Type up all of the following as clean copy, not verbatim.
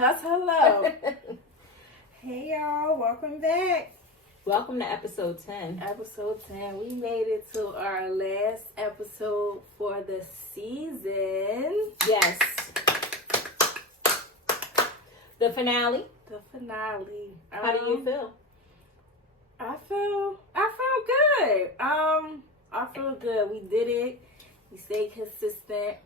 Cuz hello. Hey y'all, welcome back. Welcome to episode 10. Episode 10. We made it to our last episode for the season. Yes. The finale. The finale. How do you feel? I feel good. I feel good. We did it. We stayed consistent.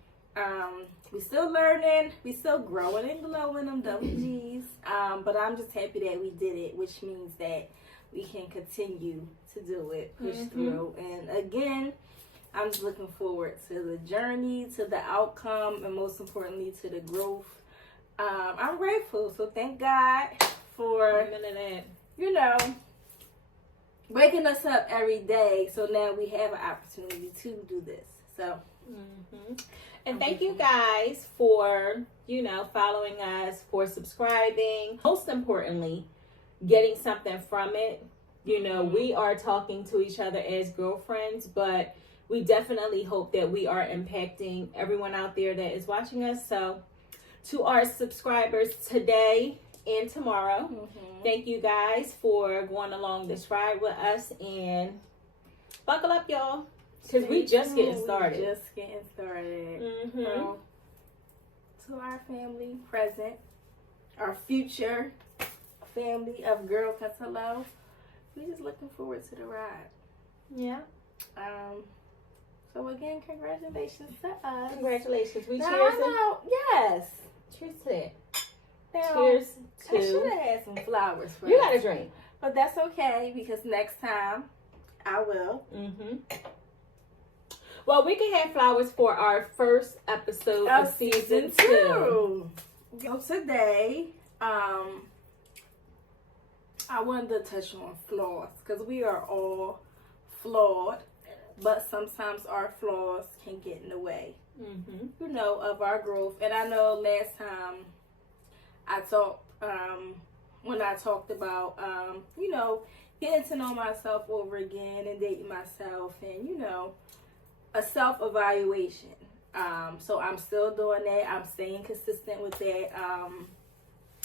We still learning. We still growing and glowing them double G's. But I'm just happy that we did it, which means that we can continue to do it, push through. And again, I'm just looking forward to the journey, to the outcome, and most importantly, to the growth. I'm grateful. So thank God for, waking us up every day. So now we have an opportunity to do this. So. And thank you guys for, following us, for subscribing. Most importantly, getting something from it. We are talking to each other as girlfriends, but we definitely hope that we are impacting everyone out there that is watching us. So to our subscribers today and tomorrow, thank you guys for going along this ride with us, and buckle up, y'all. Because we just getting started. So, to our family present, our future family of Girl Cuts Hello, we just looking forward to the ride. Yeah. So again, congratulations to us. Congratulations. We now, cheers. Yes. Cheers to that. Now, Cheers to. I should have had some flowers for You us. got a drink. But that's okay, because next time I will. Well, we can have flowers for our first episode of season 2. So today, I wanted to touch on flaws, because we are all flawed, but sometimes our flaws can get in the way, of our growth. And I know last time I talked, when I talked about, getting to know myself over again and dating myself and, a self-evaluation. So I'm still doing that. I'm staying consistent with that.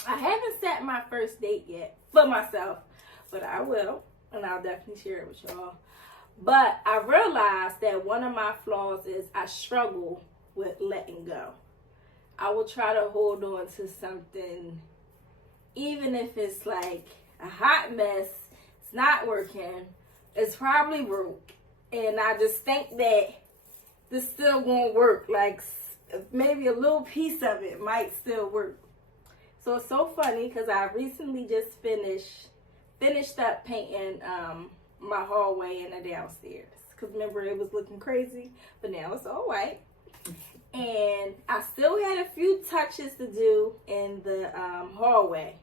I haven't set my first date yet for myself, but I will, and I'll definitely share it with y'all. But I realized that one of my flaws is I struggle with letting go. I will try to hold on to something, even if it's like a hot mess, it's not working, it's probably broke. And I just think that this still won't work. Like maybe a little piece of it might still work. So it's so funny because I recently just finished up painting my hallway and the downstairs. Because remember, it was looking crazy, but now it's all white. And I still had a few touches to do in the hallway.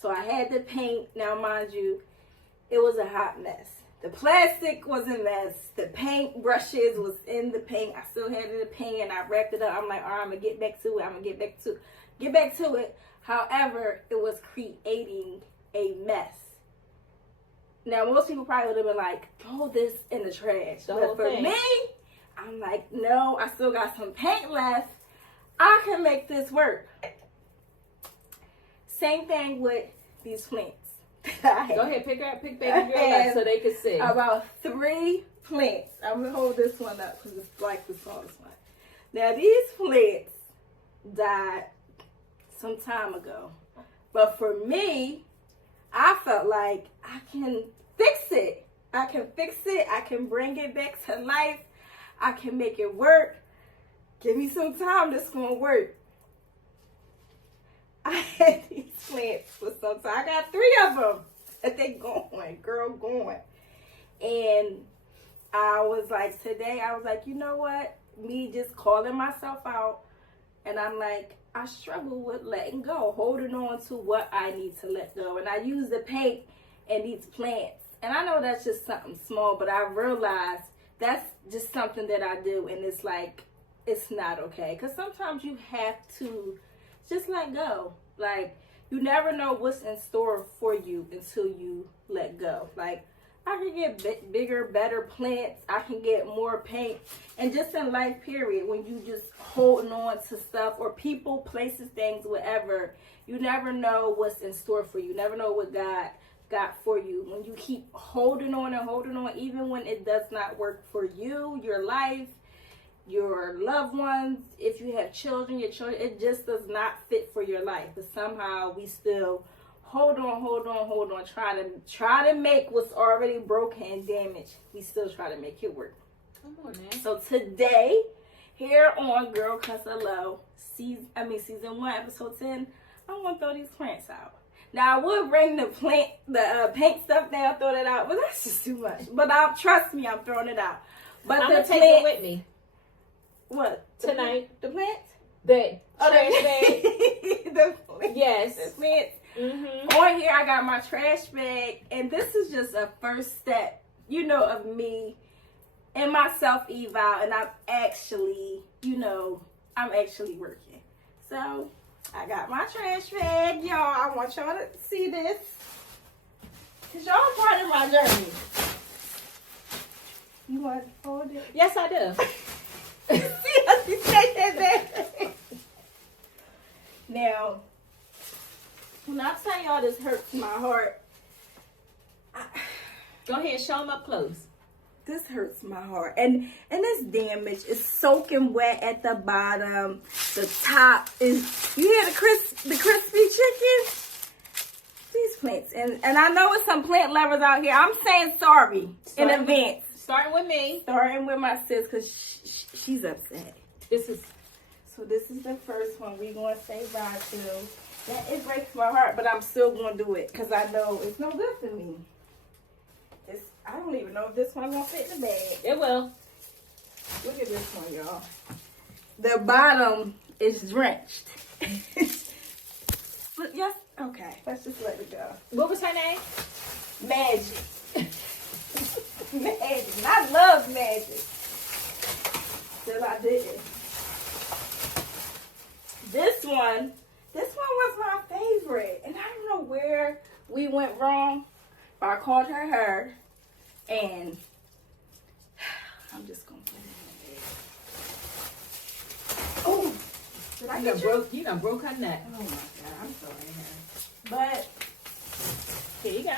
So I had to paint. Now, mind you, it was a hot mess. The plastic was a mess. The paint brushes was in the paint. I still had the paint, and I wrapped it up. I'm like, all right, I'm gonna get back to it. However, it was creating a mess. Now, most people probably would have been like, throw this in the trash. But for me, I'm like, no, I still got some paint left. I can make this work. Same thing with these plants. Go ahead, pick baby girl up so they can see. About 3 plants. I'm going to hold this one up because it's like the smallest one. Now, these plants died some time ago. But for me, I felt like I can fix it. I can bring it back to life. I can make it work. Give me some time, this going to work. I had these plants for some time. I got 3 of them. And they going. And I was like, today, I was like, you know what? Me just calling myself out. And I'm like, I struggle with letting go, holding on to what I need to let go. And I use the paint and these plants. And I know that's just something small, but I realized that's just something that I do. And it's like, it's not okay. Because sometimes you have to just let go. Like, you never know what's in store for you until you let go. Like, I can get bigger, better plants. I can get more paint. And just in life, period, when you just holding on to stuff or people, places, things, whatever, you never know what's in store for you. You never know what God got for you. When you keep holding on and holding on, even when it does not work for you, your life, your loved ones, if you have children, your children, it just does not fit for your life. But somehow we still hold on, try to make what's already broken and damaged. We still try to make it work. Come on, man. So today, here on Girl Cuss Hello, season 1, episode 10, I'm gonna throw these plants out. Now I would bring the paint stuff down, throw that out, but that's just too much. But trust me, I'm throwing it out. But I'm gonna take it with me. What? Tonight? The plants? The trash bag. The plants. Yes. The plants. Mm-hmm. On here, I got my trash bag, and this is just a first step, of me and my self-eval, and I'm actually working. So, I got my trash bag, y'all. I want y'all to see this, because y'all are part of my journey. You want to hold it? Yes, I do. See how she take that back? Now, when I tell y'all this hurts my heart, Go ahead, show them up close. this hurts my heart. And this damage is soaking wet at the bottom. The top is, you hear the crispy chicken? These plants. And I know it's some plant lovers out here. I'm saying sorry in advance. Starting with me. Starting with my sis, because she's upset. This is the first one we're going to say bye to. That it breaks my heart, but I'm still going to do it because I know it's no good for me. I don't even know if this one going to fit in the bag. It will. Look at this one, y'all. The bottom is drenched. But yes, okay. Let's just let it go. What was her name? Magic. Magic. And I love magic. Till I didn't. This one was my favorite. And I don't know where we went wrong. But I called her. And I'm just going to put it in the bag. Oh, did I get you? You done broke her neck. Oh my God, I'm sorry, But Here you go.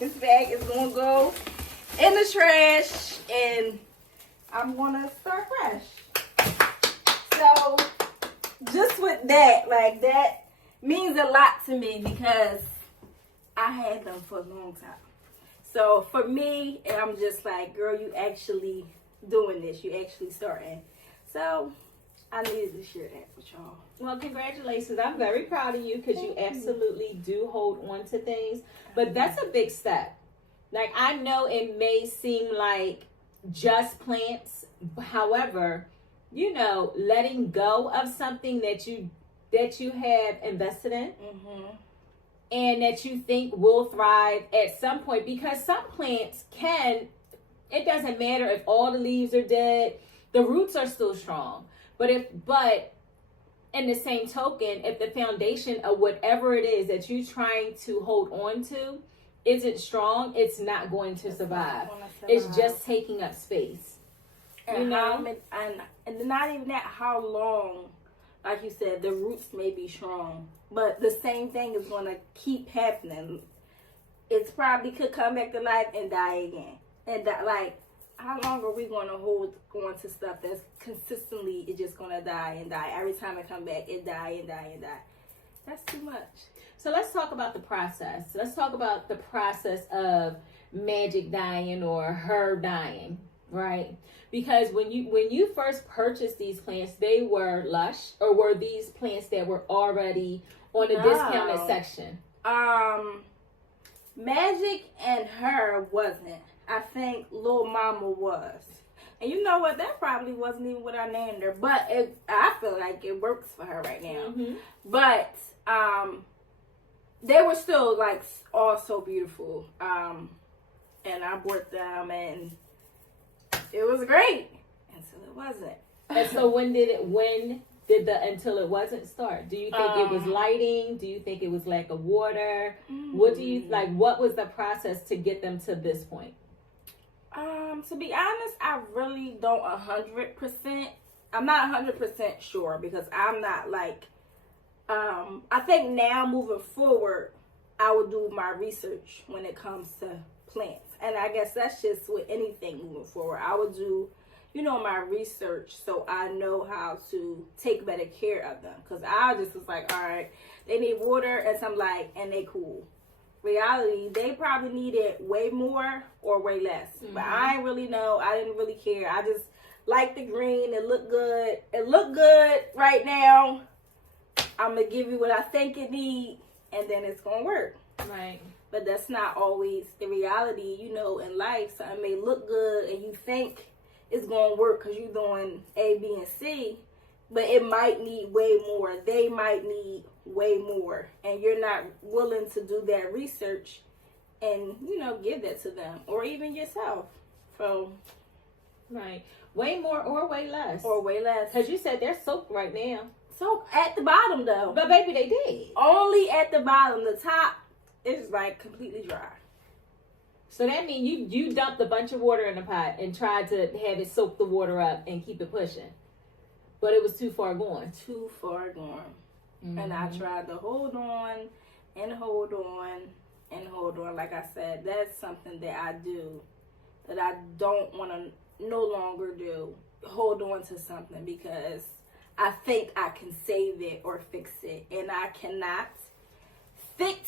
this bag is going to go in the trash. And I'm going to start fresh. So, just with that, that means a lot to me because I had them for a long time. So for me, I'm just like, girl, you actually doing this. You actually starting. So I needed to share that with y'all. Well, congratulations. I'm very proud of you because you absolutely do hold on to things. But that's a big step. Like, I know it may seem like just plants. However, letting go of something that you have invested in. Mm-hmm. And that you think will thrive at some point, because some plants it doesn't matter if all the leaves are dead, the roots are still strong. But in the same token, if the foundation of whatever it is that you're trying to hold on to isn't strong, it's not going to survive. It's just taking up space. And not even that, how long, like you said, the roots may be strong. But the same thing is going to keep happening. It's probably could come back to life and die again. And how long are we going to hold on to stuff that's consistently it's just going to die and die? Every time it come back, it die and die and die. That's too much. So let's talk about the process. Let's talk about the process of Magic dying or her dying, right? Because when you first purchased these plants, they were lush, or were these plants that were already on the discounted section? Magic and her wasn't. I think Lil Mama was. And you know what? That probably wasn't even what I named her. But I feel like it works for her right now. Mm-hmm. But they were still all so beautiful. And I bought them and it was great until it wasn't. And so when did the until it wasn't start? Do you think it was lighting? Do you think it was lack of water? What do you like? What was the process to get them to this point? To be honest, I really don't 100%. I'm not 100% sure because I'm not like. I think now moving forward, I will do my research when it comes to plants, and I guess that's just with anything moving forward. I would do, my research so I know how to take better care of them. Because I just was like, all right, they need water, and so I'm like, and they cool. Reality, they probably needed way more or way less. But I didn't really know. I didn't really care. I just liked the green. It looked good. It looked good right now. I'm going to give you what I think it needs, and then it's going to work. Right. But that's not always the reality, in life. Something may look good, and you think it's going to work because you're doing A, B, and C, but it might need way more. They might need way more, and you're not willing to do that research and, give that to them or even yourself. So, right. Way more or way less. Or way less. Because you said they're soaked right now. So at the bottom, though. But baby, they did. Only at the bottom. The top is like completely dry. So that means you dumped a bunch of water in the pot and tried to have it soak the water up and keep it pushing. But it was too far gone. Too far gone. And I tried to hold on and hold on and hold on. Like I said, that's something that I do that I don't want to no longer do. Hold on to something because I think I can save it or fix it. And I cannot fix.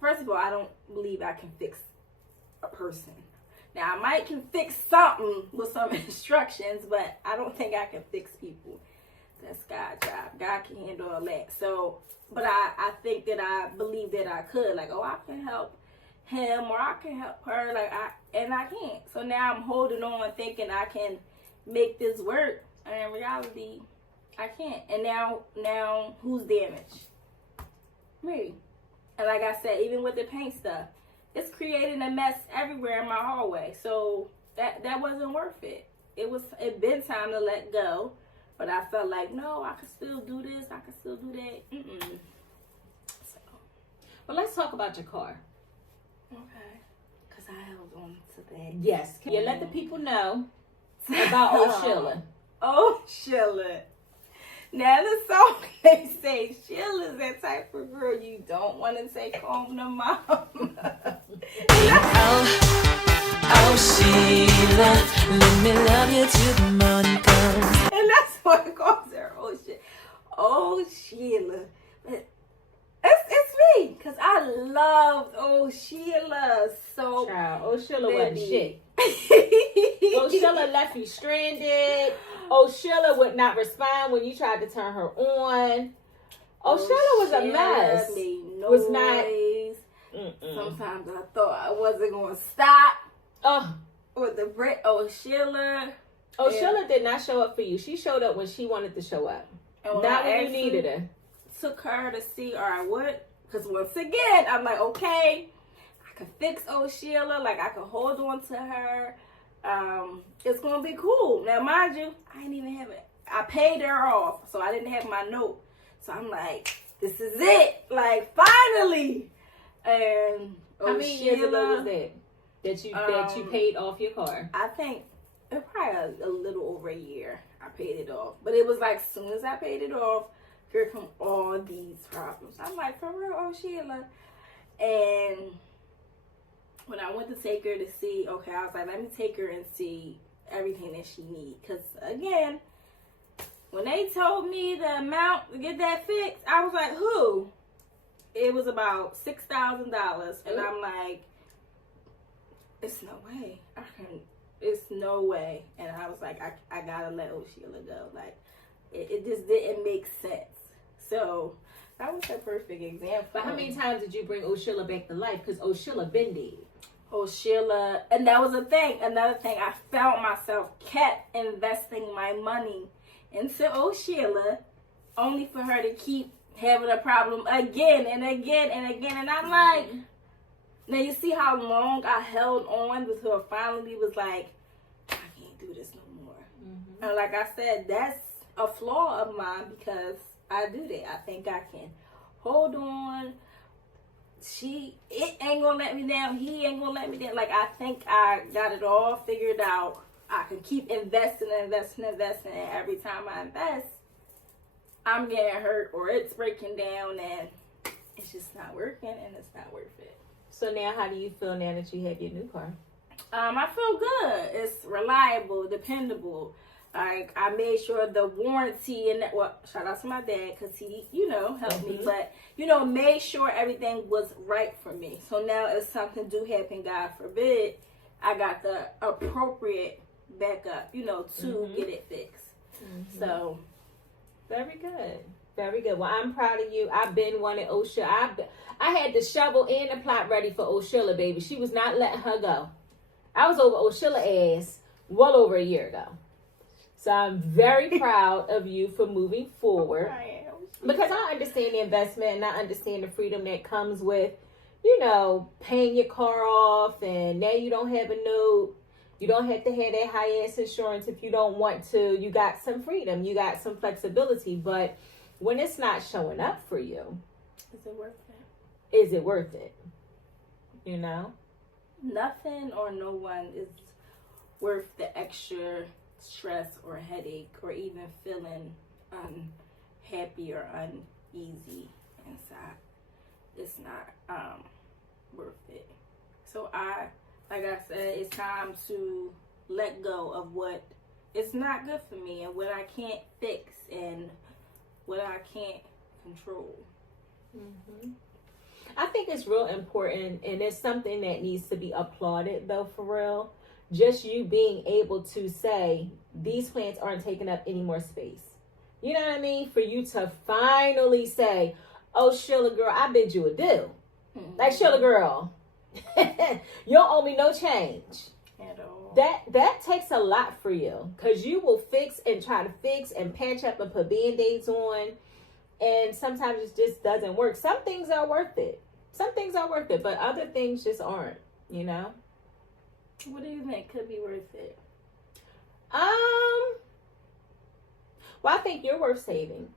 First of all, I don't believe I can fix a person. Now, I might can fix something with some instructions, but I don't think I can fix people. That's God's job. God can handle all that. So, but I think that I believe that I could. Like, I can help him or I can help her. And I can't. So now I'm holding on thinking I can make this work. And in reality, I can't. And now who's damaged? Me. And like I said, even with the paint stuff, it's creating a mess everywhere in my hallway. So that wasn't worth it. It been time to let go. But I felt like, no, I could still do this. I could still do that. So. Well, let's talk about your car. Okay. Because I held on to that. Yes. Can you let the people know about old Sheila? Oh, Sheila. Now, the song they say, Sheila's that type of girl you don't want to take home to mom. Oh, Sheila, let me love you till the morning comes. And that's what it calls her. Oh, Sheila. But it's me, because I loved Sheila so. Child, Sheila wasn't shit. Sheila left you stranded. Sheila would not respond when you tried to turn her on. Sheila was a mess. Was not. Sometimes I thought I wasn't going to stop. With the break. Sheila. Sheila did not show up for you. She showed up when she wanted to show up. Not when you needed her. Took her to see, all right, what? Because once again, I'm like, okay, I can fix Sheila. Like, I can hold on to her. It's going to be cool. Now, mind you, I didn't even have it. I paid her off, so I didn't have my note. So I'm like, this is it. Like, finally. And how many years ago was that? That you paid off your car? I think it probably a little over a year. I paid it off, but it was like as soon as I paid it off, here come all these problems. I'm like, for real, Sheila. And when I went to take her to see, okay, I was like, let me take her and see everything that she needs. Because again, when they told me the amount to get that fixed, I was like, who? It was about $6,000, and I'm like, it's no way. It's no way. And I was like, I gotta let Sheila go. Like, it just didn't make sense. So that was a perfect example. But how many times did you bring Sheila back to life? Because Sheila been dead. Sheila, and that was a thing. Another thing, I found myself kept investing my money into Sheila, only for her to keep having a problem again and again and again. And I'm like, now you see how long I held on before finally was like, I can't do this no more. And like I said, that's a flaw of mine because I do that. I think I can hold on. It ain't gonna let me down. He ain't gonna let me down. Like, I think I got it all figured out. I can keep investing. And every time I invest, I'm getting hurt or it's breaking down and it's just not working and it's not worth it. So now how do you feel now that you have your new car? I feel good. It's reliable, dependable. Like, I made sure the warranty and shout out to my dad because he, helped me. But, made sure everything was right for me. So now if something do happen, God forbid, I got the appropriate backup, to get it fixed. So, very good. Very good. Well, I'm proud of you. I've been wanting Oshilla. I had the shovel and the plot ready for Oshilla, baby. She was not letting her go. I was over Oshilla ass well over a year ago. So I'm very proud of you for moving forward. I am. Because I understand the investment and I understand the freedom that comes with, paying your car off and now you don't have a note. You don't have to have that high-ass insurance if you don't want to. You got some freedom. You got some flexibility. But when it's not showing up for you, is it worth it? Is it worth it? Nothing or no one is worth the extra stress or headache or even feeling unhappy or uneasy inside. It's not worth it. So like I said, it's time to let go of what is not good for me and what I can't fix and what I can't control. I think it's real important, and it's something that needs to be applauded, though, for real. Just you being able to say, these plants aren't taking up any more space. You know what I mean? For you to finally say, oh, Sheila girl, I bid you adieu. Like, Sheila girl, you don't owe me no change. At all. That takes a lot for you, because you will fix and try to fix and patch up and put Band-Aids on, and sometimes it just doesn't work. Some things are worth it. But other things just aren't, What do you think could be worth it? Well, I think you're worth saving.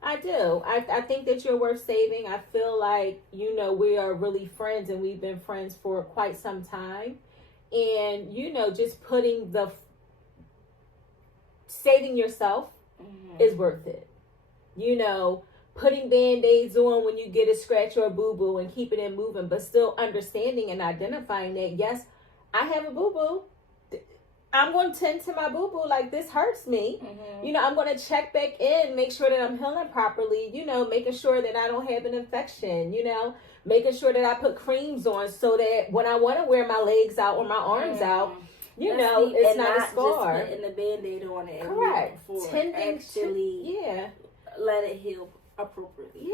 I do. I think that you're worth saving. I feel like, we are really friends and we've been friends for quite some time. And, just putting saving yourself is worth it. Putting Band-Aids on when you get a scratch or a boo-boo and keeping it moving, but still understanding and identifying that, yes, I have a boo-boo. I'm going to tend to my boo-boo like this hurts me. I'm going to check back in, make sure that I'm healing properly, making sure that I don't have an infection, making sure that I put creams on so that when I want to wear my legs out or my arms out, it's not a scar. Just putting the Band-Aid on it. Correct. Tending to let it heal appropriately.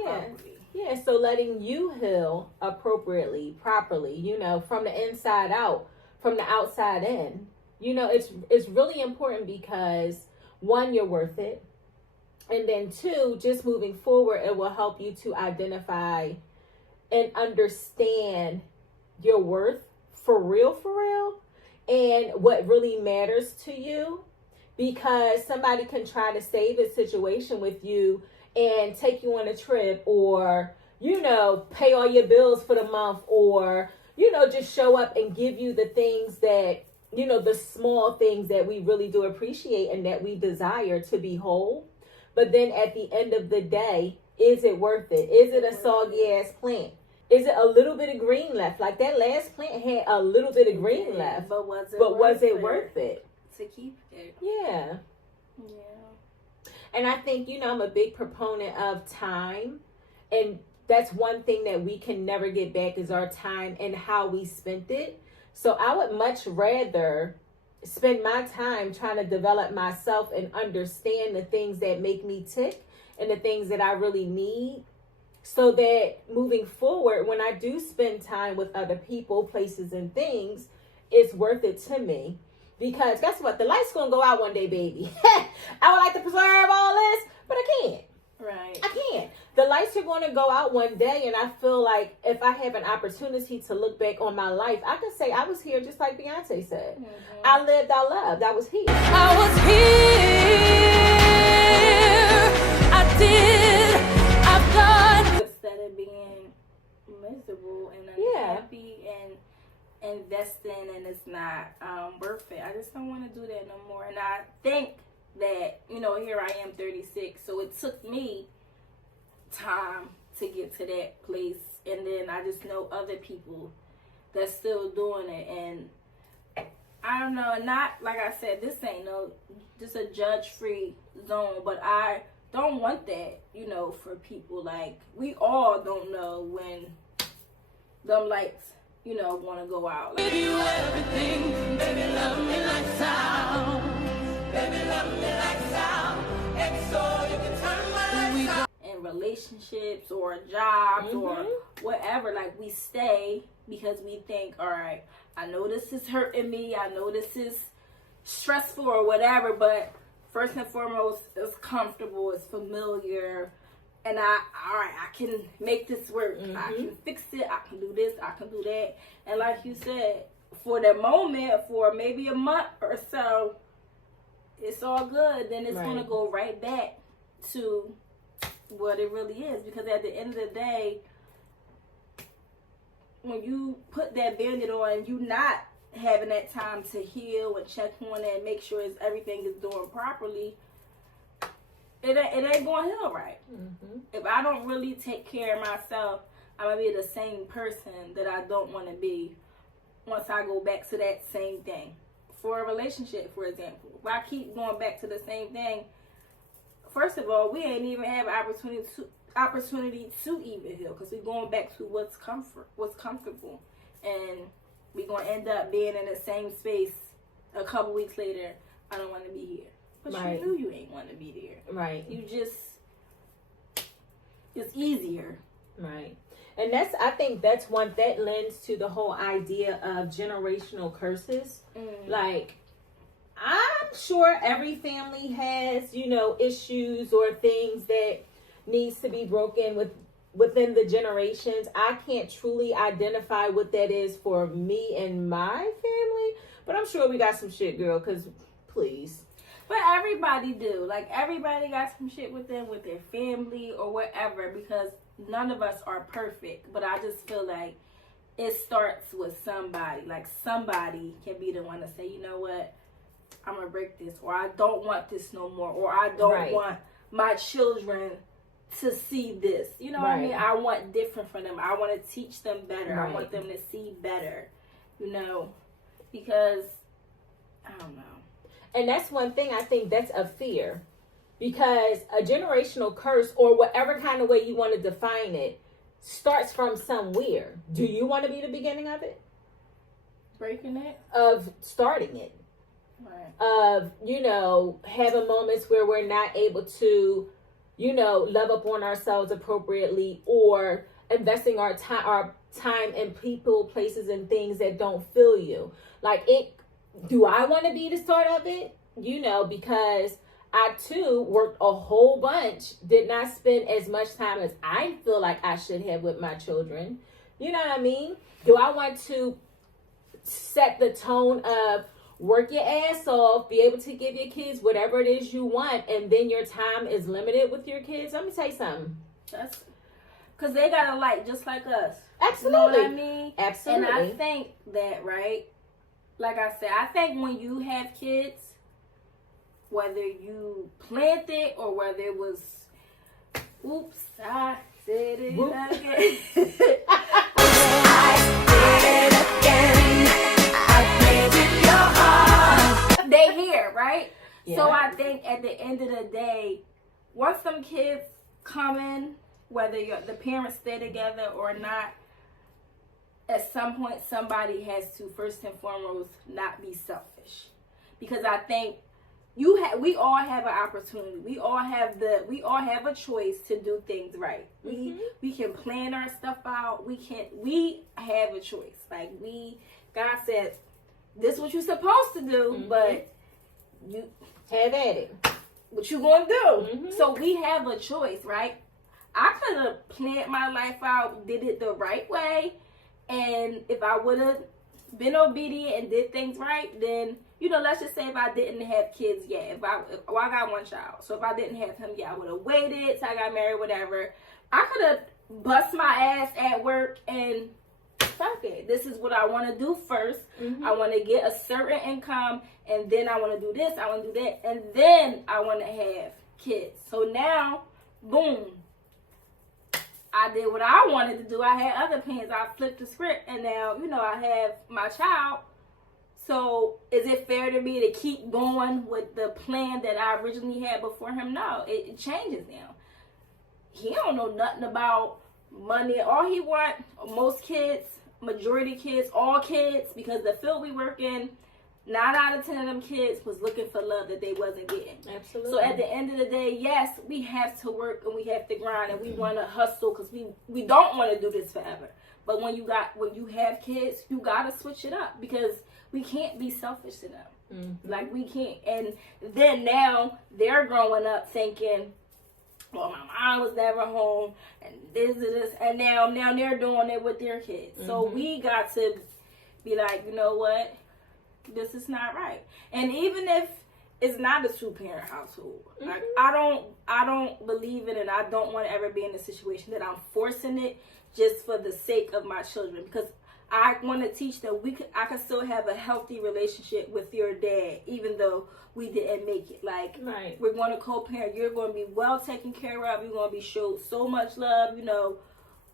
Yeah, so letting you heal appropriately, properly, from the inside out, from the outside in. It's really important because, one, you're worth it. And then two, just moving forward, it will help you to identify and understand your worth for real, and what really matters to you. Because somebody can try to save a situation with you and take you on a trip or, pay all your bills for the month or, just show up and give you the things that, the small things that we really do appreciate and that we desire to be whole. But then at the end of the day, is it worth it? Is it a soggy ass plant? Is it a little bit of green left? Like that last plant had a little bit of green left. But was it worth it? To keep it. Yeah. And I think, I'm a big proponent of time. And that's one thing that we can never get back is our time and how we spent it. So I would much rather spend my time trying to develop myself and understand the things that make me tick and the things that I really need, so that moving forward, when I do spend time with other people, places, and things, it's worth it to me. Because guess what? The light's going to go out one day, baby. I would like to preserve all this, but I can't. Right. I can't. The lights are going to go out one day, and I feel like if I have an opportunity to look back on my life, I can say I was here just like Beyonce said. I lived, I loved. I was here. I was here. did. I've done. Instead of being miserable and Yeah. unhappy and investing and it's not worth it. I just don't want to do that no more. And I think that, you know, here I am 36, so it took me time to get to that place, and then I just know other people that's still doing it, and I don't know, not like I said, this ain't no just a judge-free zone, but I don't want that, you know, for people. Like, we all don't know when them lights, you know, want to go out. Like, Give you everything, baby, love me like sound. Baby, love me like sound. And so you can turn my lights out. in relationships or jobs or whatever, like, we stay because we think, all right, I know this is hurting me, I know this is stressful or whatever, but first and foremost, it's comfortable, it's familiar, and I can make this work. I can fix it, I can do this, I can do that. And like you said, for the moment, for maybe a month or so, it's all good. Then it's going to go right back to what it really is. Because at the end of the day, when you put that Band-Aid on, you not having that time to heal and check on it and make sure everything is doing properly, it ain't going to heal right. If I don't really take care of myself, I'm going to be the same person that I don't want to be once I go back to that same thing. For a relationship, for example, if I keep going back to the same thing, first of all, we ain't even have opportunity to even heal, because we're going back to what's comfortable, and we're going to end up being in the same space a couple weeks later. I don't want to be here. But you knew you ain't want to be there. Right. You just, it's easier. Right. And I think that lends to the whole idea of generational curses. Like, I'm sure every family has, you know, issues or things that needs to be broken within the generations. I can't truly identify what that is for me and my family, but I'm sure we got some shit, girl, because please. But everybody do. Like, everybody got some shit with them, with their family or whatever, because none of us are perfect. But I just feel like it starts with somebody. Like, somebody can be the one to say, you know what, I'm going to break this. Or I don't want this no more. Or I don't want my children to see this. You know what I mean? I want different from them. I want to teach them better. I want them to see better. You know? Because, I don't know. And that's one thing, I think that's a fear. Because a generational curse, or whatever kind of way you want to define it, starts from somewhere. Do you want to be the beginning of it? Breaking it? Of starting it. Right. Of, you know, having moments where we're not able to, you know, love up on ourselves appropriately, or investing our time in people, places, and things that don't fill you. Like, do I want to be the start of it? You know, because I too worked a whole bunch, did not spend as much time as I feel like I should have with my children. You know what I mean? Do I want to set the tone of work your ass off, be able to give your kids whatever it is you want, and then your time is limited with your kids? Let me tell you something. That's because they got a light just like us. Absolutely. You know what I mean? Absolutely. And I think that, right, like I said, I think when you have kids, whether you planned it or whether it was, oops, I said it again. I did it again. I played with your heart. They here, right? Yeah. So I think at the end of the day, once some kids come in, whether the parents stay together or not, at some point somebody has to first and foremost not be selfish, because I think we all have an opportunity. We all have a choice to do things right. We can plan our stuff out. We have a choice. Like, God said, this is what you're supposed to do, but you have at it. What you gonna do? So we have a choice, right? I could have planned my life out, did it the right way, and if I would have been obedient and did things right, then, you know, let's just say if I didn't have kids yet, well, I got one child. So if I didn't have him yet, I would have waited till I got married, whatever. I could have bust my ass at work and fuck it. This is what I want to do first. I want to get a certain income, and then I want to do this, I want to do that, and then I want to have kids. So now, boom, I did what I wanted to do. I had other plans. I flipped the script, and now, you know, I have my child. So is it fair to me to keep going with the plan that I originally had before him? No, it changes now. He don't know nothing about money. All he want, most kids, majority kids, all kids, because the field we work in, 9 out of 10 of them kids was looking for love that they wasn't getting. Absolutely. So at the end of the day, yes, we have to work and we have to grind and we want to hustle because we don't want to do this forever. But when you have kids, you gotta switch it up because we can't be selfish to them. Like we can't. And then now they're growing up thinking, well, my mom was never home, and this, and now they're doing it with their kids. So we got to be like, you know what? This is not right. And even if it's not a 2-parent household, like I don't believe it, and I don't want to ever be in a situation that I'm forcing it just for the sake of my children, because I want to teach them I can still have a healthy relationship with your dad, even though we didn't make it. Like, we're going to co-parent. You're going to be well taken care of. You're going to be showed so much love. You know,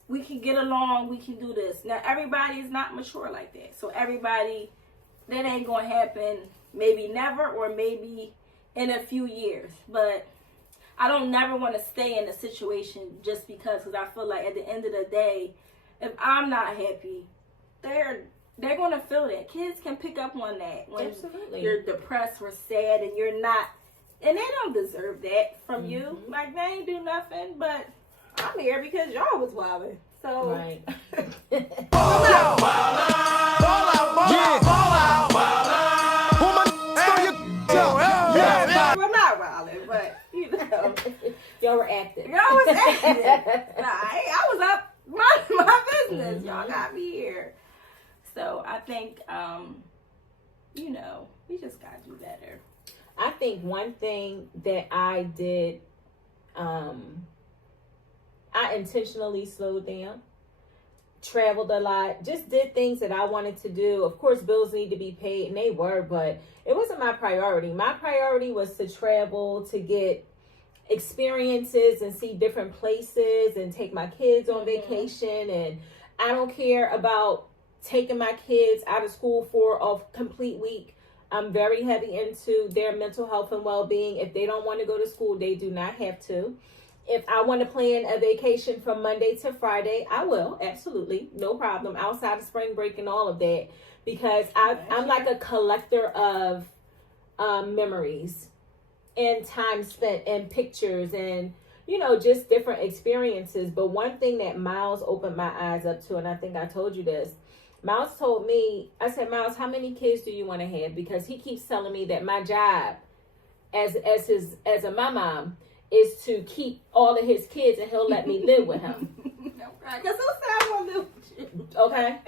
we can get along. We can do this. Now, everybody is not mature like that. So everybody, that ain't going to happen. Maybe never, or maybe in a few years. But I don't never want to stay in a situation just because I feel like at the end of the day, if I'm not happy, they're going to feel that. Kids can pick up on that when you're depressed or sad and you're not, and they don't deserve that from you. Like, they ain't do nothing, but I'm here because y'all was wilding. So right. Ball out, ball out, ball out, ball out, ball out. We're not wilding, but you know, y'all were active. Y'all was active. I was up my business. Y'all got me here. So I think, you know, we just got to do better. I think one thing that I did, I intentionally slowed down, traveled a lot, just did things that I wanted to do. Of course, bills need to be paid, and they were, but it wasn't my priority. My priority was to travel, to get experiences and see different places and take my kids on vacation. And I don't care about taking my kids out of school for a complete week. I'm very heavy into their mental health and well-being. If they don't want to go to school, they do not have to. If I want to plan a vacation from Monday to Friday, I will. Absolutely. No problem. Outside of spring break and all of that. Because I'm like a collector of memories and time spent and pictures and, you know, just different experiences. But one thing that Miles opened my eyes up to, and I think I told you this, Miles told me, I said, Miles, how many kids do you want to have? Because he keeps telling me that my job as my mom is to keep all of his kids and he'll let me live with him. Because who said I want to live with you? Okay.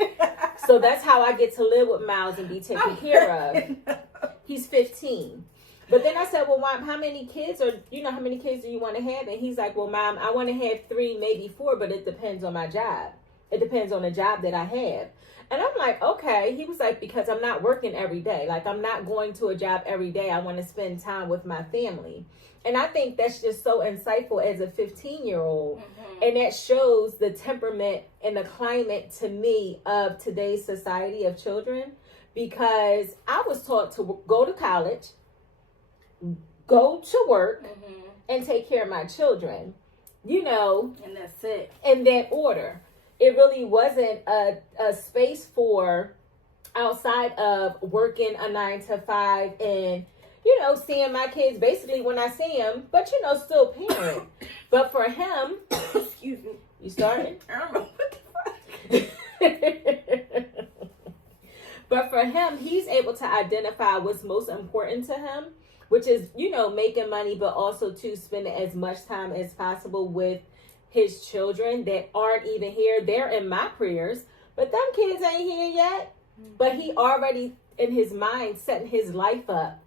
So that's how I get to live with Miles and be taken care of. He's 15. But then I said, well, Mom, how many kids do you want to have? And he's like, well, Mom, I want to have 3, maybe 4, but it depends on my job. It depends on the job that I have. And I'm like, okay. He was like, because I'm not working every day. Like, I'm not going to a job every day. I want to spend time with my family. And I think that's just so insightful as a 15-year-old. And that shows the temperament and the climate, to me, of today's society of children. Because I was taught to go to college, go to work, and take care of my children. You know. And that's it. In that order. It really wasn't a space for outside of working a 9 to 5 and, you know, seeing my kids basically when I see them, but, you know, still parent. But for him, excuse me. You started? I don't know what the fuck. But for him, he's able to identify what's most important to him, which is, you know, making money, but also to spend as much time as possible with his children that aren't even here. They're in my prayers, but them kids ain't here yet. But he already, in his mind, setting his life up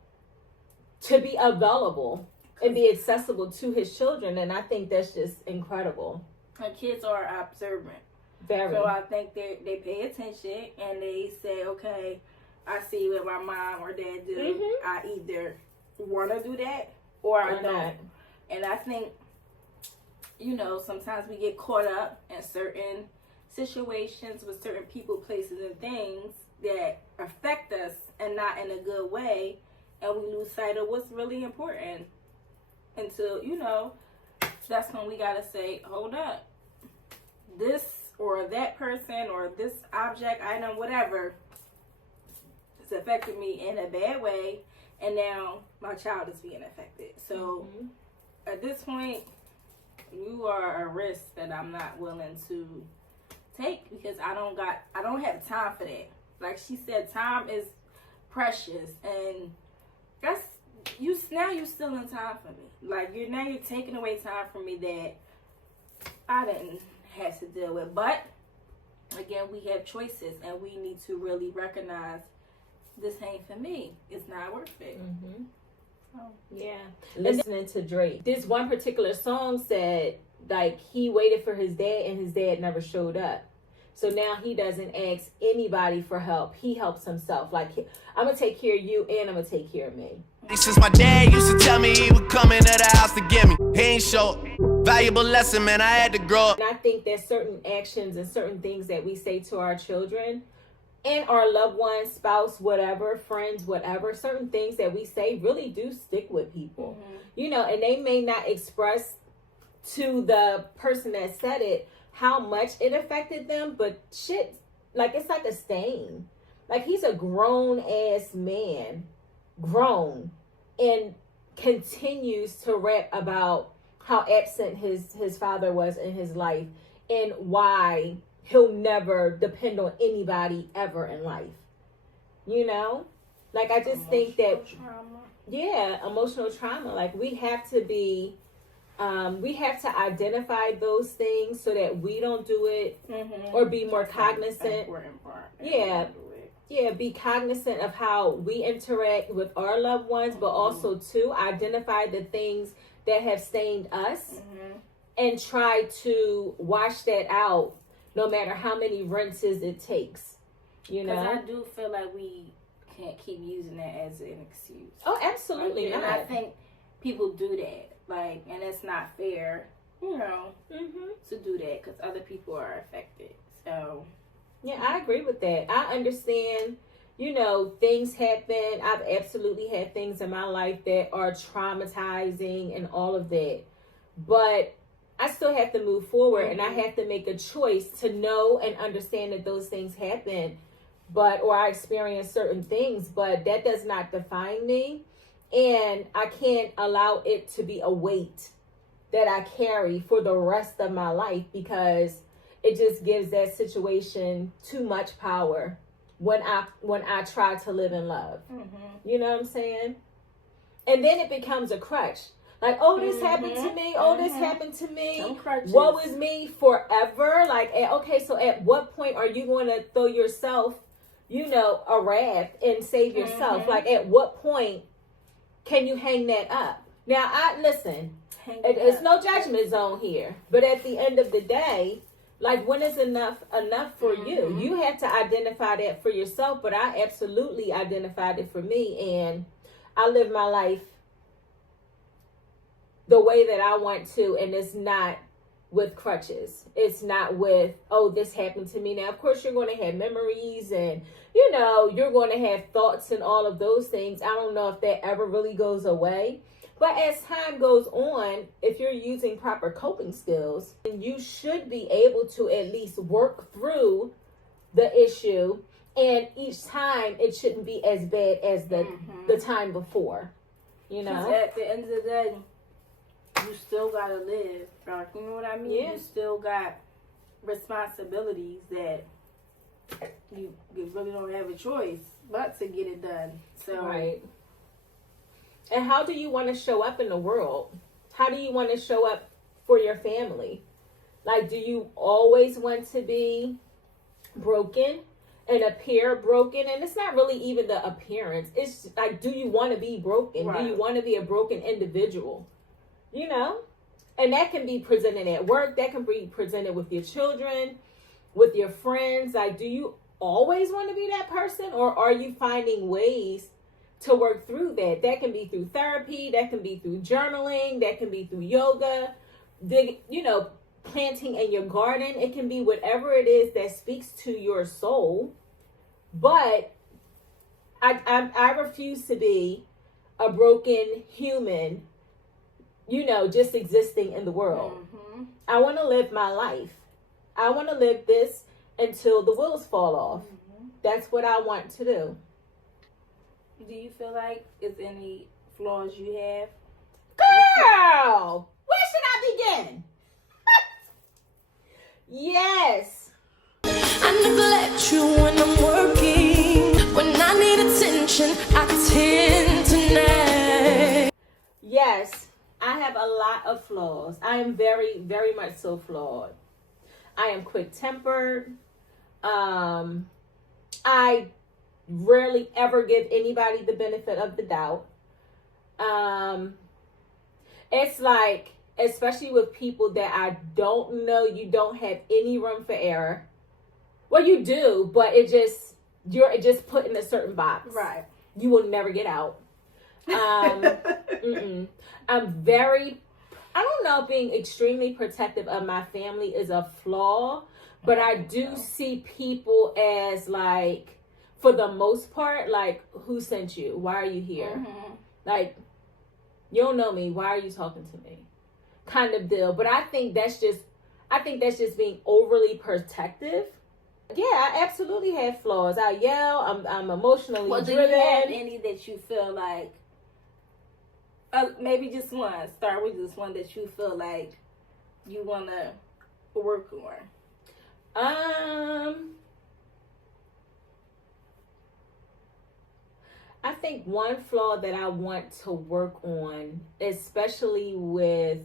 to be available and be accessible to his children. And I think that's just incredible. And kids are observant. Very. So I think they pay attention and they say, okay, I see what my mom or dad do. Mm-hmm. I either want to do that or I don't. Not. And I think, you know, sometimes we get caught up in certain situations with certain people, places, and things that affect us and not in a good way. And we lose sight of what's really important until, you know, that's when we got to say, hold up. This or that person or this object, item, whatever, it's affected me in a bad way. And now my child is being affected. So at this point, you are a risk that I'm not willing to take because I don't have time for that. Like she said, time is precious, and that's you're stealing time from me. Like you're taking away time from me that I didn't have to deal with. But again, we have choices, and we need to really recognize this ain't for me. It's not worth it. Mm-hmm. So. Yeah. Listening to Drake, this one particular song said like he waited for his dad and his dad never showed up. So now he doesn't ask anybody for help. He helps himself. Like, I'm going to take care of you and I'm going to take care of me. Since my dad used to tell me he would come into the house to get me. He ain't show valuable lesson, man. I had to grow up. And I think there's certain actions and certain things that we say to our children and our loved ones, spouse, whatever, friends, whatever, certain things that we say really do stick with people. Mm-hmm. You know, and they may not express to the person that said it how much it affected them, but shit, like it's like a stain. Like he's a grown ass man, grown, and continues to rap about how absent his father was in his life and why he'll never depend on anybody ever in life. You know? Like I just think that trauma. Yeah, emotional trauma. Like we have to be we have to identify those things so that we don't do it or be more cognizant. Yeah, be cognizant of how we interact with our loved ones, but also to identify the things that have stained us and try to wash that out no matter how many rinses it takes. You know? Because I do feel like we can't keep using that as an excuse. Oh, absolutely not. And I think people do that. Like, and it's not fair, you know, to do that because other people are affected. So, yeah, I agree with that. I understand, you know, things happen. I've absolutely had things in my life that are traumatizing and all of that. But I still have to move forward and I have to make a choice to know and understand that those things happen, or I experience certain things, but that does not define me. And I can't allow it to be a weight that I carry for the rest of my life because it just gives that situation too much power when I try to live in love. You know what I'm saying? And then it becomes a crutch. Like, oh, this happened to me. Oh, this happened to me. Woe is me forever. Like, okay, so at what point are you going to throw yourself, you know, a raft and save yourself? Like, at what point can you hang that up? Now, it's no judgment zone here. But at the end of the day, like, when is enough for you? You have to identify that for yourself, but I absolutely identified it for me. And I live my life the way that I want to, and it's not with crutches. It's not with, oh, this happened to me. Now, of course, you're going to have memories and, you know, you're going to have thoughts and all of those things. I don't know if that ever really goes away. But as time goes on, if you're using proper coping skills, you should be able to at least work through the issue. And each time, it shouldn't be as bad as the time before. You know? At the end of the day, you still gotta live. Like, you know what I mean? Yeah. You still got responsibilities that you really don't have a choice but to get it done. So, right. And how do you want to show up in the world? How do you want to show up for your family? Like, do you always want to be broken and appear broken, and it's not really even the appearance. It's like, do you want to be broken? Right. Do you want to be a broken individual? You know? And that can be presented at work. That can be presented with your children, with your friends. Like, do you always want to be that person, or are you finding ways to work through that? That can be through therapy. That can be through journaling. That can be through yoga. Planting in your garden. It can be whatever it is that speaks to your soul. But I refuse to be a broken human, just existing in the world. Mm-hmm. I want to live my life. I want to live this until the wheels fall off. Mm-hmm. That's what I want to do. Do you feel like is any flaws you have? Girl, where should I begin? Yes. I neglect you when I'm working. When I need attention, I tend to nag. Yes, I have a lot of flaws. I am very, very much so flawed. I am quick-tempered. I rarely ever give anybody the benefit of the doubt. It's like, especially with people that I don't know, you don't have any room for error. Well, you do, but you're just put in a certain box. Right. You will never get out. I'm very, I don't know if being extremely protective of my family is a flaw, but I do see people as like, for the most part, like, who sent you? Why are you here? Mm-hmm. Like, you don't know me. Why are you talking to me? Kind of deal. But I think that's just being overly protective. Yeah, I absolutely have flaws. I yell. I'm emotionally driven. Do you have any that you feel like, maybe just one, start with just one that you feel like you want to work on? I think one flaw that I want to work on, especially with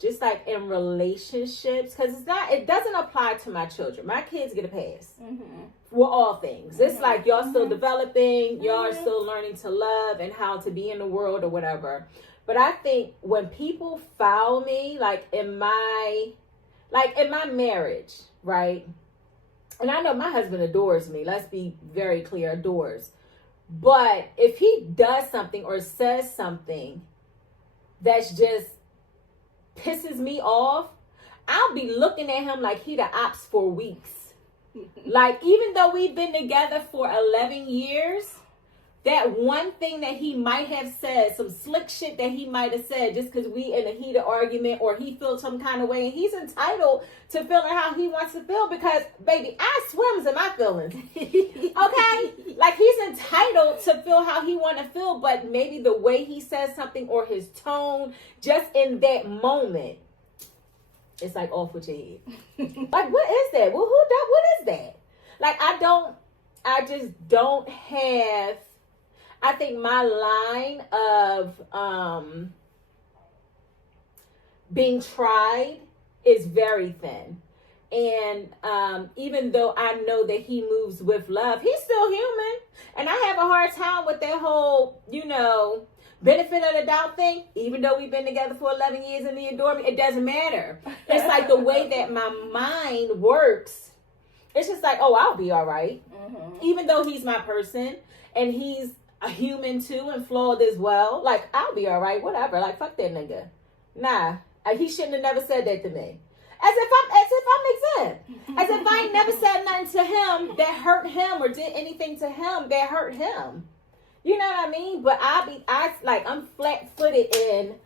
just like in relationships, because it doesn't apply to my children. My kids get a pass for all things. Mm-hmm. It's like y'all still developing, y'all are still learning to love and how to be in the world or whatever. But I think when people foul me, like in my marriage, right? And I know my husband adores me. Let's be very clear, adores. But if he does something or says something that's just pisses me off, I'll be looking at him like he the ops for weeks. Like, even though we've been together for 11 years, that one thing that he might have said, some slick shit that he might have said just because we in a heated argument or he feels some kind of way, and he's entitled to feeling how he wants to feel because, baby, I swims in my feelings. Okay? Like, he's entitled to feel how he want to feel, but maybe the way he says something or his tone just in that moment, it's like off with your head. Like, what is that? Well, what is that? Like, I just don't have, I think my line of being tried is very thin. And even though I know that he moves with love, he's still human. And I have a hard time with that whole, benefit of the doubt thing. Even though we've been together for 11 years and he adore me, it doesn't matter. It's like the way that my mind works. It's just like, oh, I'll be all right. Mm-hmm. Even though he's my person and he's a human too and flawed as well. Like, I'll be all right, whatever. Like, fuck that nigga. Nah, he shouldn't have never said that to me. As if I'm exempt. As if I ain't never said nothing to him that hurt him or did anything to him that hurt him. You know what I mean? But I'm flat-footed in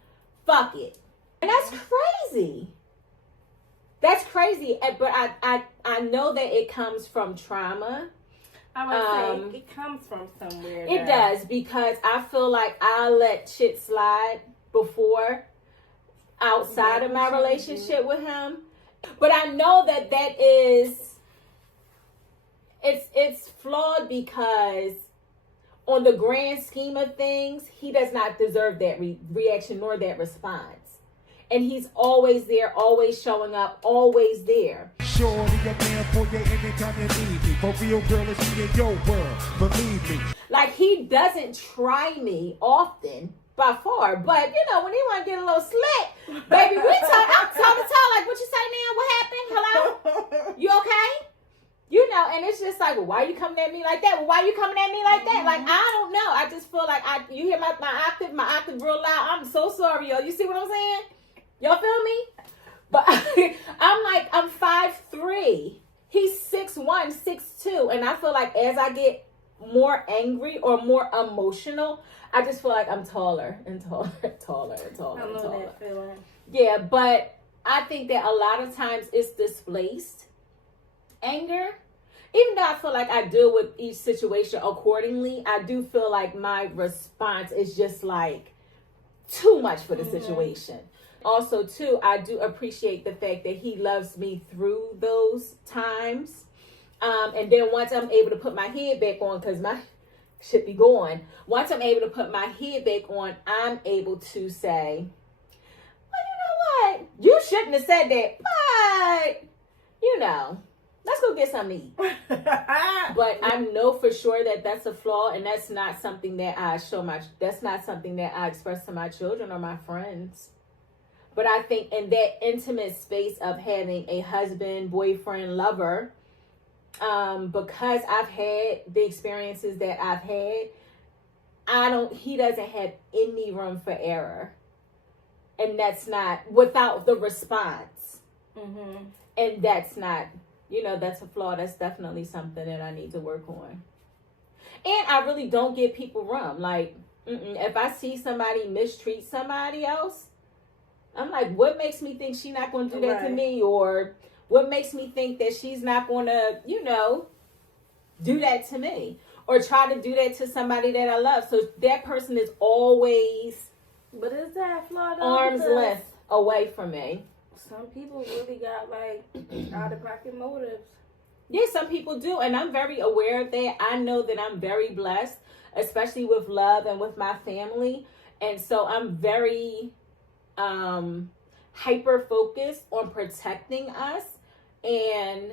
fuck it. And that's crazy. That's crazy. But I know that it comes from trauma. I would say it comes from somewhere. It does, because I feel like I let shit slide before outside of my relationship with him. But I know that is, it's flawed because on the grand scheme of things, he does not deserve that reaction nor that response. And he's always there, always showing up, always there. Shorty, a man for you anytime you need me. For real, girl, it's me in your world. Believe me. Like, he doesn't try me often, by far. But, you know, when he want to get a little slick, baby, I'm toe to toe. Like, what you say now? What happened? Hello? You okay? You know, and it's just like, well, why are you coming at me like that? Well, why are you coming at me like that? Like, I don't know. I just feel like you hear my octave real loud. I'm so sorry, yo. You see what I'm saying? Y'all feel me? But I'm 5'3". He's 6'1", 6'2", and I feel like as I get more angry or more emotional, I just feel like I'm taller and taller and taller and taller. I know that feeling. Yeah, but I think that a lot of times it's displaced anger. Even though I feel like I deal with each situation accordingly, I do feel like my response is just like too much for the situation. Also, too, I do appreciate the fact that he loves me through those times. And then once I'm able to put my head back on, because my shit be going. Once I'm able to put my head back on, I'm able to say, well, you know what? You shouldn't have said that, but, you know, let's go get something to eat. But I know for sure that that's a flaw, and that's not something that that's not something that I express to my children or my friends. But I think in that intimate space of having a husband, boyfriend, lover, because I've had the experiences that I've had, he doesn't have any room for error. And that's not, without the response. Mm-hmm. And that's not, you know, that's a flaw. That's definitely something that I need to work on. And I really don't give people room. Like, if I see somebody mistreat somebody else, I'm like, what makes me think she's not going to do that to me? Or what makes me think that she's not going to, you know, do that to me? Or try to do that to somebody that I love. So that person is always But is that flawed? arm's length away from me. Some people really got like out of pocket motives. Yeah, some people do. And I'm very aware of that. I know that I'm very blessed, especially with love and with my family. And so I'm very hyper focused on protecting us, and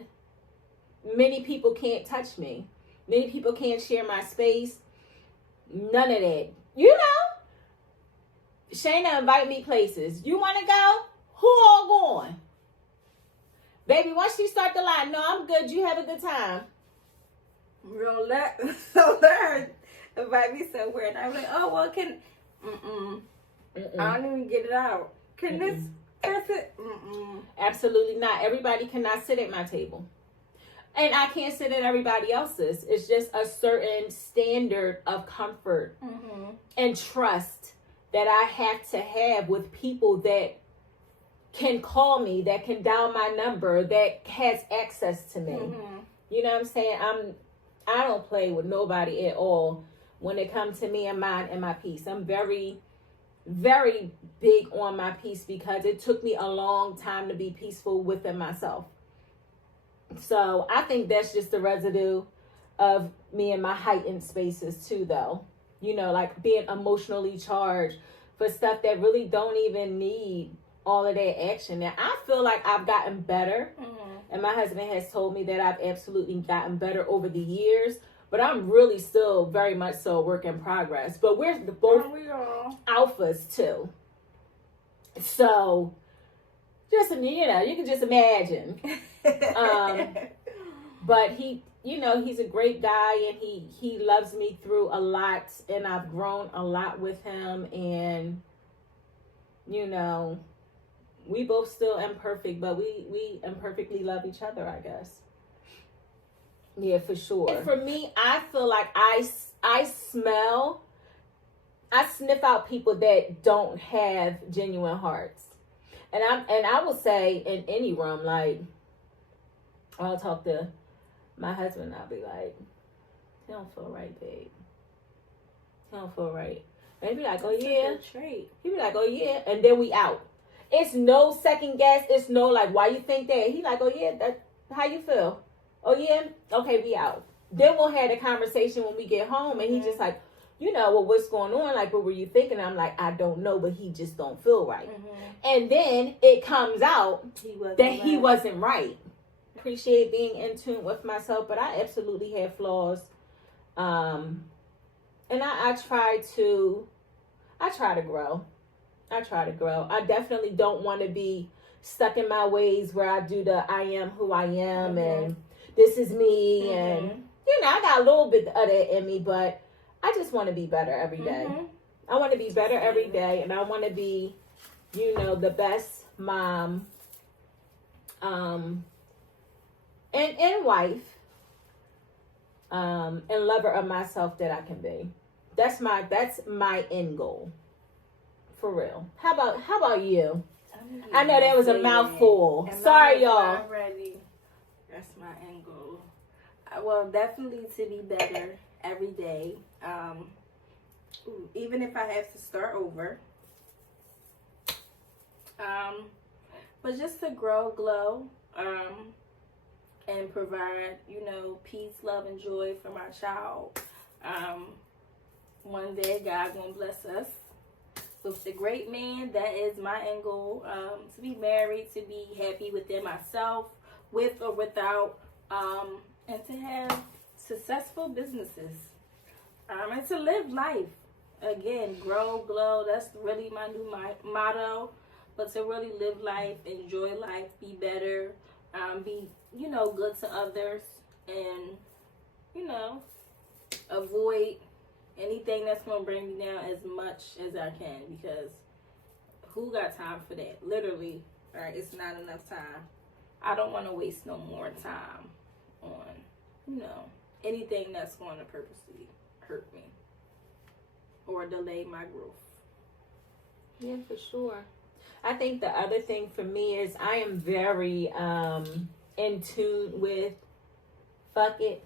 many people can't touch me. Many people can't share my space. None of that. You know, Shayna invite me places. You want to go? Who all going? Baby, once you start the line, no, I'm good. You have a good time. Real let her invite me somewhere, and I'm like, oh well, I don't even get it out. Can this it? Absolutely not. Everybody cannot sit at my table. And I can't sit at everybody else's. It's just a certain standard of comfort and trust that I have to have with people that can call me, that can dial my number, that has access to me. You know what I'm saying? I don't play with nobody at all when it comes to me and mine and my peace. I'm very, very big on my peace because it took me a long time to be peaceful within myself. So I think that's just the residue of me and my heightened spaces too, though. You know, like being emotionally charged for stuff that really don't even need all of that action. Now, I feel like I've gotten better. And my husband has told me that I've absolutely gotten better over the years. But I'm really still very much so a work in progress. But we're both alphas too. So, just, you know, you can just imagine. But he, you know, he's a great guy, and he loves me through a lot, and I've grown a lot with him, and, you know, we both still imperfect, but we imperfectly love each other, I guess. Yeah, for sure. And for me, I feel like I sniff out people that don't have genuine hearts. And I will say in any room, like, I'll talk to my husband, I'll be like, he don't feel right, babe. He don't feel right. And he be like, oh yeah. He be like, oh yeah. And then we out. It's no second guess. It's no like, why you think that? He like, oh yeah, that how you feel? Oh yeah? Okay, we out. Then we'll have a conversation when we get home, and he just like, you know, well, what's going on? Like, what were you thinking? I'm like, I don't know, but he just don't feel right. And then it comes out he wasn't right. Appreciate being in tune with myself, but I absolutely have flaws. And I try to grow. I definitely don't want to be stuck in my ways where I do the I am who I am and this is me. And, you know, I got a little bit of that in me, but I just want to be better every day. I want to be better every day, and I want to be, you know, the best mom and wife and lover of myself that I can be. That's my end goal. For real. How about you? I know that was a mouthful. Sorry, y'all. Ready. That's my end goal. Well, definitely to be better every day. Even if I have to start over. But just to glow, and provide, you know, peace, love, and joy for my child. One day God gonna bless us with the great man. That is my end goal. To be married, to be happy within myself, with or without, and to have successful businesses. And to live life. Again, grow, glow. That's really my new motto. But to really live life, enjoy life, be better, be, you know, good to others, and, you know, avoid anything that's going to bring me down as much as I can, because who got time for that? Literally, right? It's not enough time. I don't want to waste no more time on, you know, anything that's going to purposely hurt me or delay my growth. Yeah, for sure. I think the other thing for me is I am very in tune with fuck it.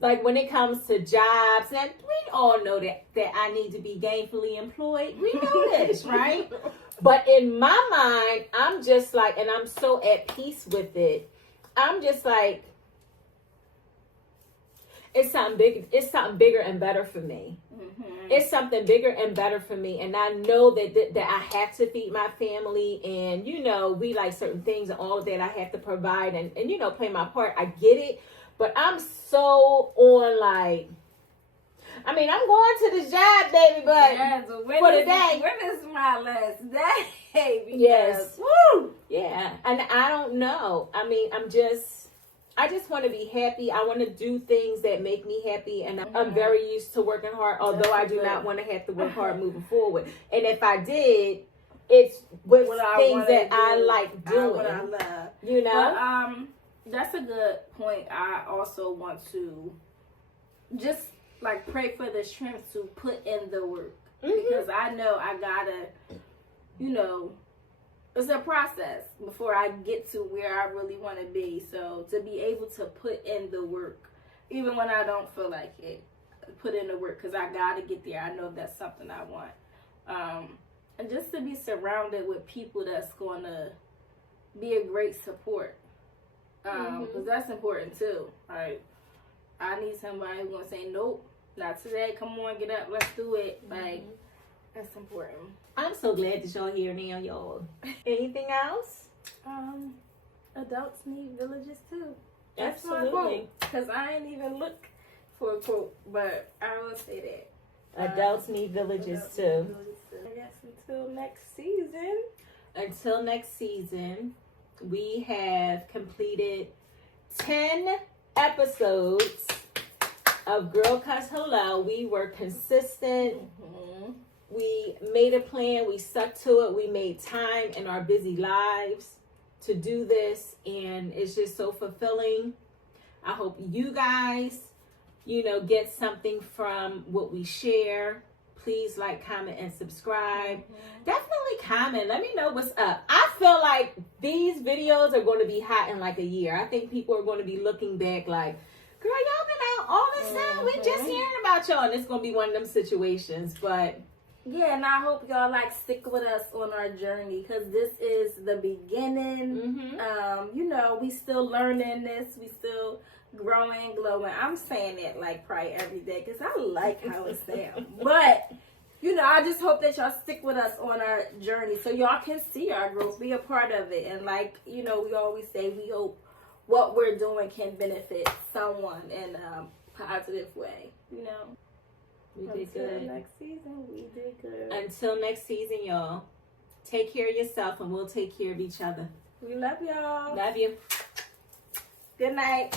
Like when it comes to jobs, and we all know that I need to be gainfully employed. We know this, right? But in my mind, I'm just like, and I'm so at peace with it. I'm just like, it's something big. It's something bigger and better for me. It's something bigger and better for me, and I know that I have to feed my family, and you know, we like certain things and all of that I have to provide, and you know, play my part. I get it, but I'm so on like, I mean, I'm going to this job, baby, but yes, for the day. When is my last day? Because, yes, woo, yeah, and I don't know. I mean, I just want to be happy. I want to do things that make me happy. And I'm very used to working hard, although I do not want to have to work hard moving forward. And if I did, it's with things that I like doing. What I love. You know? But, that's a good point. I also want to just like pray for the strength to put in the work. Because I know I gotta, you know, it's a process before I get to where I really want to be. So to be able to put in the work, even when I don't feel like it, put in the work, because I got to get there. I know that's something I want. And just to be surrounded with people that's going to be a great support. Because that's important too. Like, I need somebody who's going to say, nope, not today. Come on, get up, let's do it. Like, that's important. I'm so glad that y'all here now, y'all. Anything else? Adults need villages too. That's Absolutely. Because I ain't even look for a quote, but I will say that. Adults need villages too. I guess until next season. Until next season, we have completed 10 episodes of Girl Cuss Hello. We were consistent. We made a plan. We stuck to it. We made time in our busy lives to do this, and it's just so fulfilling. I hope you guys, you know, get something from what we share. Please like, comment, and subscribe. Definitely comment. Let me know what's up. I feel like these videos are going to be hot in like a year. I think people are going to be looking back like, girl, y'all been out all this time. We just hearing about y'all. And it's going to be one of them situations. But Yeah, and I hope y'all like stick with us on our journey because this is the beginning. You know, we still learning this. We still growing, glowing. I'm saying it like probably every day because I like how it sounds. But, you know, I just hope that y'all stick with us on our journey so y'all can see our growth, be a part of it. And like, you know, we always say we hope what we're doing can benefit someone in a positive way, you know. We did good. Next season, we did good. Until next season, y'all. Take care of yourself and we'll take care of each other. We love y'all. Love you. Good night.